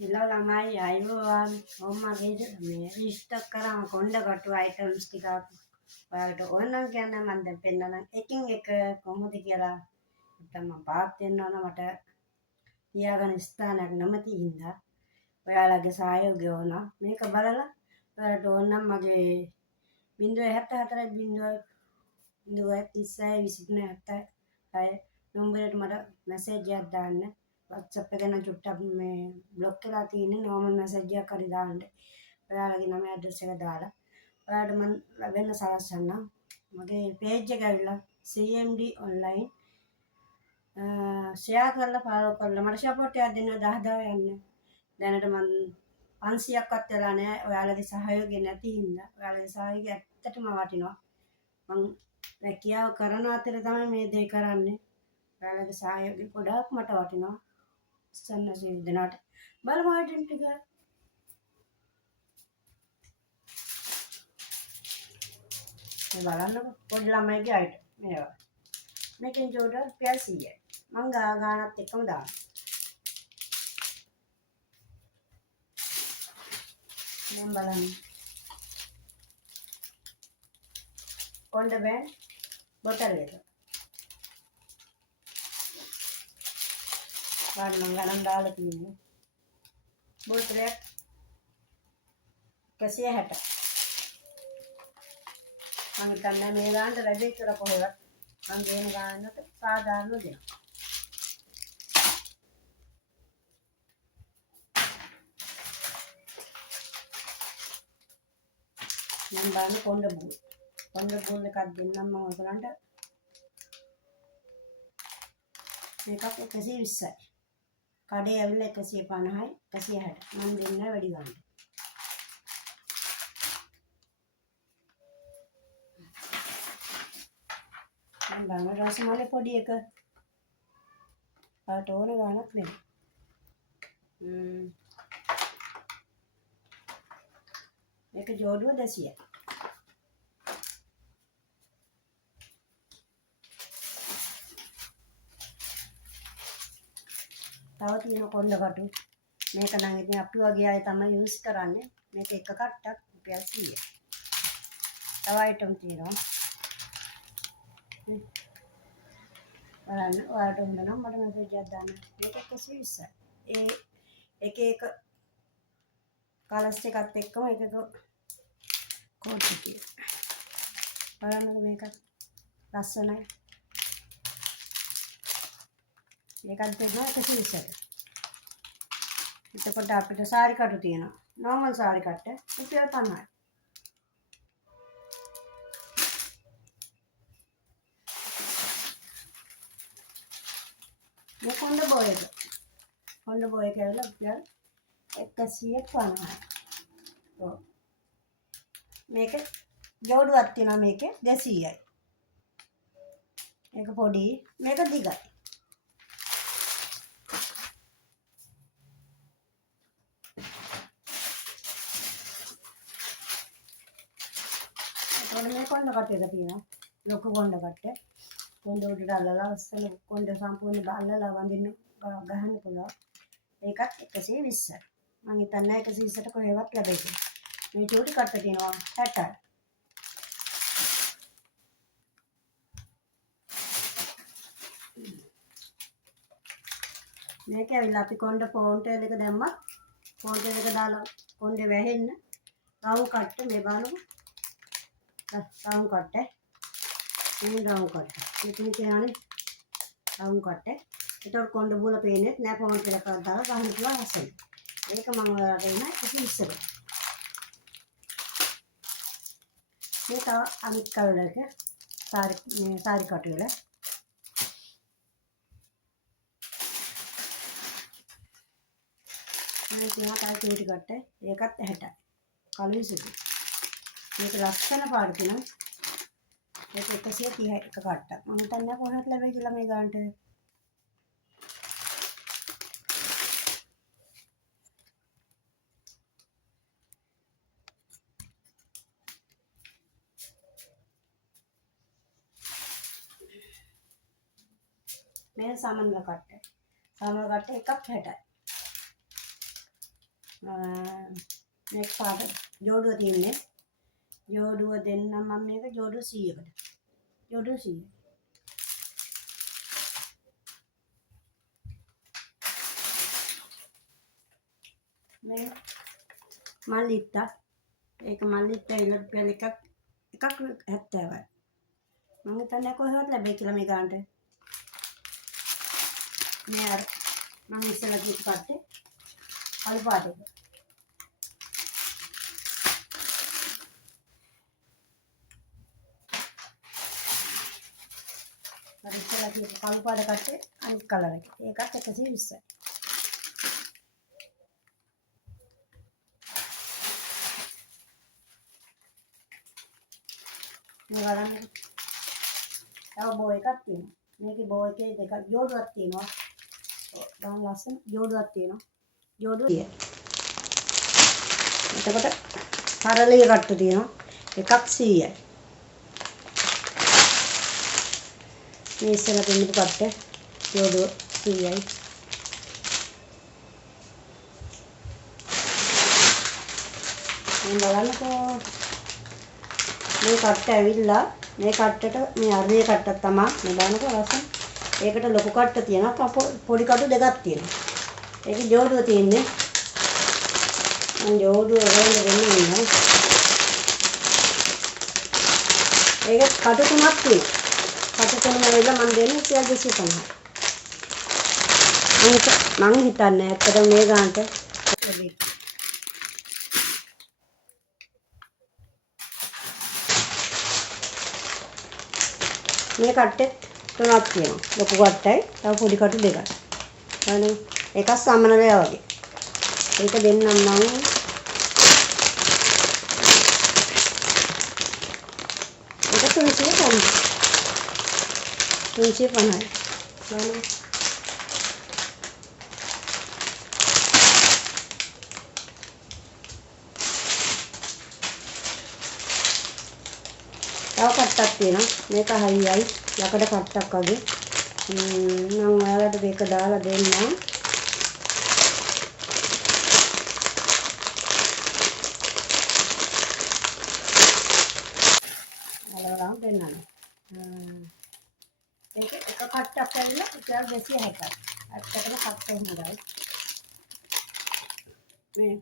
Hello ළමයි අයිබෝවන් මගේ මේ රිස්ටොක් කරාම කොණ්ඩකටු අයිටම්ස් ටිකක් ඔයාලට ඕන නම් කියන්න මම දැන් පෙන්නනම් එකින් එක කොහොමද කියලා නැත්නම් මම පාත් වෙන්න ඕන මට තියාගන්න ස්ථානයක් නැමැති හින්දා ඔයාලගේ සහයෝගය ඕන මේක බලලා ඔයාලට ඕන නම් මගේ 074 0 නම්බරයට මට මැසේජ් එකක් දාන්න WhatsApp එක ගැන චුට්ටක් මේ බ්ලොක් කරලා තියෙන්නේ normal message එකක් හරි දාන්න. ඔයාලගේ නම ඇඩ්‍රස් එක දාලා. ඔයාලට මම වෙන්න සලස්වන්නම්. මගේ page එක ඇවිල්ලා CMD online share කරලා follow කරලා මට support එකක් දෙන්න 10 යන්න. දැනට මම 500ක්වත් වෙලා නැහැ. ඔයාලගේ සහයෝගය නැති හින්දා. ඔයාලගේ සහයෝගය ඇත්තටම වටිනවා. මම රැකියාව කරන අතර තමයි මේ දේ කරන්නේ. ඔයාලගේ සහයෝගය ගොඩාක් මට වටිනවා. සන්නසිල් දෙනාට බලමු අයිටම් ටික මේ බලන්නකො පොඩි ළමයිගේ අයිටම් මේවා මේකෙන් ජෝඩ රුපියල් 100යි මං ගානත් එක්කම දාන්න දැන් බලන්න කොණ්ඩ බෑන් බොටල් එක ගන්න ගණන් දාලා තියෙන්නේ බෝතලයක් 160 මම හිතන්නේ මේ ගානට වැඩි කියලා කොහෙවත් මම ගේන ගානකට සාධාරණව දෙනවා මම බලන්නේ කොණ්ඩ බූල් එකක් දෙන්නම් මම ඔයගලන්ට මේකත් 120යි කඩේ ඇවිල්ලා 150යි 160 මම දෙන්න වැඩි ගන්න. මම ගන්න රසමලේ පොඩි එක. පාට ඕන ගන්නත් නෙමෙයි. මේක ජෝඩුව 200යි. තව තියෙන කොණ්ඩකටු මේක නම් ඉතින් අපි වගේ අය තමයි යූස් කරන්නේ මේක එක කට්ටක් රුපියල් 100යි තව අයිටම් තියෙනවා බලන්න ඔයාලට උන්න නම් මට මැසේජ් එකක් දාන්න මේක 120යි ඒ එක එක කලර්ස් එකත් එක්කම එකක කෝට් එකේ බලන්න මේක ලස්සනයි මේකත් දෙනවා 120යි එතකොට අපිට සාරි කටු තියෙනවා normal සාරි කට්ට රුපියල් 50යි මේ කොණ්ඩ බෝය එක ඇවිල්ලා රුපියල් 150යි ඔව් මේක ජෝඩුවක් තියෙනවා මේකේ 200යි මේක පොඩි මේක දිගයි මේ කොණ්ඩ කට් එක තියෙනවා ලොකු කොණ්ඩ කට්ට කොණ්ඩ උඩට අල්ලලා අස්සල කොණ්ඩ සම්පූර්ණ අල්ලලා වඳින්න ගහන්න පුළුවන් ඒකත් 120යි මම හිතන්නේ 120ට කොහෙවත් ලැබෙයි කියලා මේ චූටි කට්ට තියෙනවා 60යි මේක ඇවිල්ලා අපි කොණ්ඩ පොන්ටේල් එක දැම්මත් පොන්ටේල් එක දාලා කොණ්ඩේ වැහෙන්න රවුම් කට්ට මේ බලමු රවුම් කට්ට මේ රවුම් කට්ට ඉතින් කියන්නේ රවුම් කට්ට ඒතර කොණ්ඩ බෝල පේන්නේ නැහැ පොන්ටේල් එකක් දාලා ගහන්න පුළුවන් අසෙන් මේක මම ඔයාලට දෙන්න 120කට මේ තව අනිත් කලර් එක සාරි කටු වල මේ තියෙනවා තව චූටි කට්ට ඒකත් 60යි කළු සුදු මේක ලස්සන පාට තියෙනවා ඒක 130යි එක කට්ටක් මම හිතන්නේ කොහොමද ලැබෙයි කියලා මේ ගානට මේ සමනල කට්ට එකක් 60යි මේක පාට ජෝඩුව තියෙන්නේ. ජෝඩුව දෙන්නම් මම මේක ජෝඩුව 100කට. ජෝඩුව 100. මේ මල්ලිත්ත ඒක මල්ලිත්ත රුපියල් එකක් 70යි. මම හිතන්නේ කොහෙවත් ලැබෙයි කියලා මේ ගානට. මේ අර මම ඉස්සෙල්ලා කිව්ව කට්ටේ අලු පාට එක. මම ඉස්සෙල්ලා කිව්ව අලු පාට කට්ටේ අනිත් කලර් එක. ඒකත් 120යි. මේ බලන්න. තව බෝ එකක් තියෙනවා. මේකේ බෝ එකේ දෙකක් ජෝඩුවක් තියෙනවා. ගාන ලස්සන ජෝඩුවක් තියෙනවා. ජෝඩුව. එතකොට පරලිය කට්ටු තියෙනවා. එකක් 100යි. මේ ඉස්සෙල්ලා දෙන්නු කට්ටේ ජෝඩුව 100යි. මේ බලන්නකෝ. මේ කට්ට ඇවිල්ලා මේ කට්ටට මේ අර්ධය කට්ටක් තමයි මේ බලනකොට ලස්සන. ඒකට ලොකු කට්ට තියෙනවා පොඩි කටු දෙකක් තියෙනවා. ඒකේ ජෝඩුව තියෙන්නේ මම ජෝඩුව වල දෙන්නේ ඉන්නවා. ඒක කටු තුනක් තියෙනවා. කටු තුනම ඇවිල්ලා මම දෙන්නේ 250. මම හිතන්නේ ඇත්තටම මේ ගානට මේ කට්ටෙත් තුනක් තියෙනවා. ලොකු කට්ටයි තව පොඩි කටු දෙකක්. හරි. එකක් සමනලය වගේ. ඒක දෙන්නම් මම. ඒක 350. 350යි. හරි. තව කට්ටක් තියෙනවා. මේක හයියයි. යකඩ කට්ටක් වගේ. මම ඔයාලට මේක දාලා දෙන්නම්. ඔයාලට දෙන්නම්. ඒක එක කට්ටක් ඇවිල්ලා රුපියල් 260යි. ඇත්තටම කට්ට හොඳයි. මේ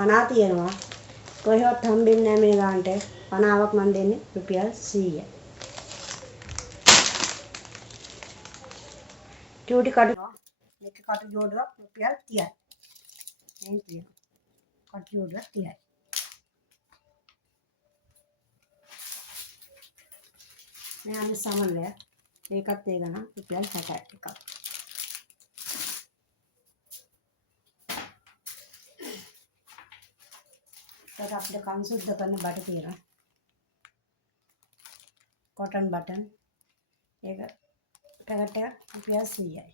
පනා තියෙනවා. කොහෙවත් හම්බෙන්නේ නැහැ මේ ගානට. පනාවක් මම දෙන්නේ රුපියල් 100යි. ටියුටි කටු මේක කටු ජෝඩුවක් රුපියල් 30යි. මේ තියෙනවා. කටු ජෝඩුවක් 30යි. මේ අනිත් සමනලය. ඒකත් ඒ ගණන් රුපියල් 60යි එකක්. ඒක අපිට කන් සුද්ධ කරන බඩ තියෙනවා. කොටන් බටන්. ඒක පැකට් එක රුපියල් 100යි.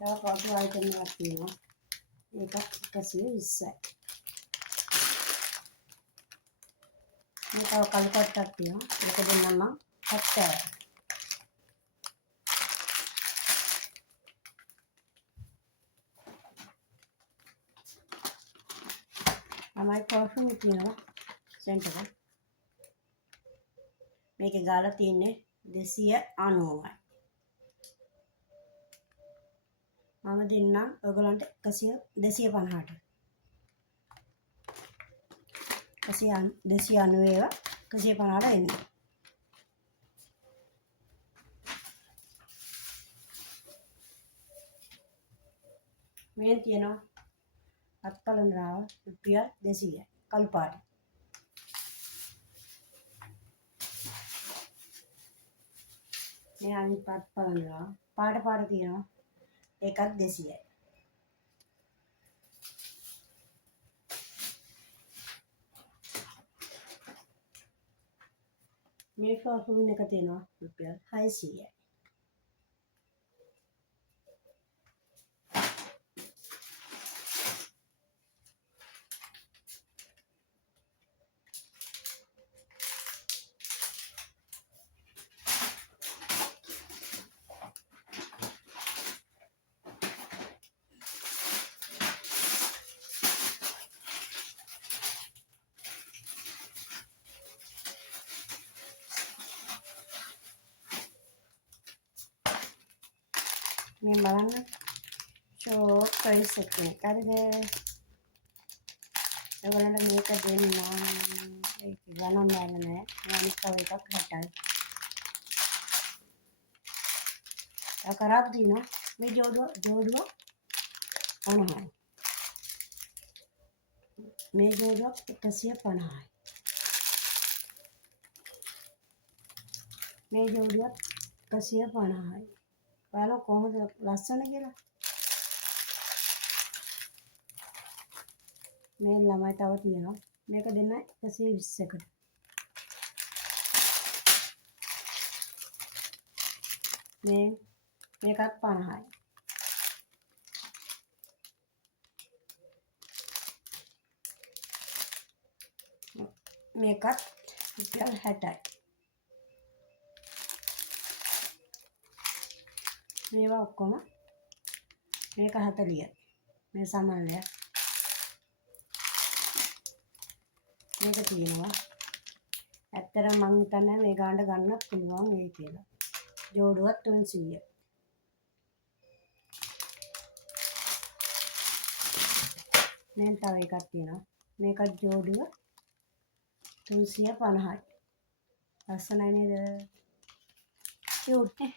තව කටු අයිටම් එකක් තියෙනවා. ඒකත් 120යි. මේ තව කළු කට්ටක් තියෙනවා. ඒක දෙන්නම් මම 70යි. තමයි පර්ෆියුම් තියෙනවා සෙන්ට් එක. මේකේ ගාලා තියෙන්නේ 290යි. මම දෙන්නම් ඔයගලන්ට 250ට. 290 ඒවා 150ට එන්න. මේ තියෙනවා අත්කලන්රාව රුපියල් 200යි. කළු පාට. මේ අනිත් අත්කලන්රාව පාට තියෙනවා. ඒකත් 200යි. මේ ෆෝන් එක තියෙනවා රුපියල් 600යි. මේ බලන්න ෂෝට් ප්‍රයිස් එක. හරිද? ඒගොල්ලන්ට මේක දෙන්න ඒක ගණන් ගන්න නෑ. අනිත් තව එකක් 60යි. කරාක් දිනා මේ ජෝඩුව 50යි. මේ ජෝඩුව 150යි. මේ ජෝඩුව 150යි. බලන්න කොහොමද ලස්සන කියලා. මේ ළමයි තව තියෙනවා. මේක දෙන්න 120කට. මේකත් 50යි. මේකත් රුපියල් 60යි. මේවා ඔක්කොම මේක 40යි. මේ සමනලය. මේක තියෙනවා. ඇත්තටම මං හිතන්නේ මේ ගානට ගන්නත් පුළුවන් මේ කියලා. ජෝඩුවක් 300යි. මේ තව එකක් තියෙනවා. මේකත් ජෝඩුව 350යි. ලස්සනයි නේද? කියුට් නේ.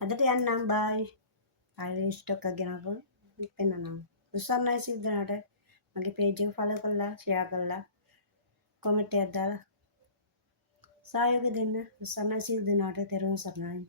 අදට යන්නම් බයි. ආයෙ ස්ටොක් එක ගෙනගමු. පෙන්නනම්. උසන්නයි සිද්දනට මගේ පේජ් එක ෆලෝ කරලා ෂෙයා කරලා කමෙන්ට් එකක් දාලා සහයෝගය දෙන්න. උසන්නයි සිද්දනට තෙරුවන් සරණයි.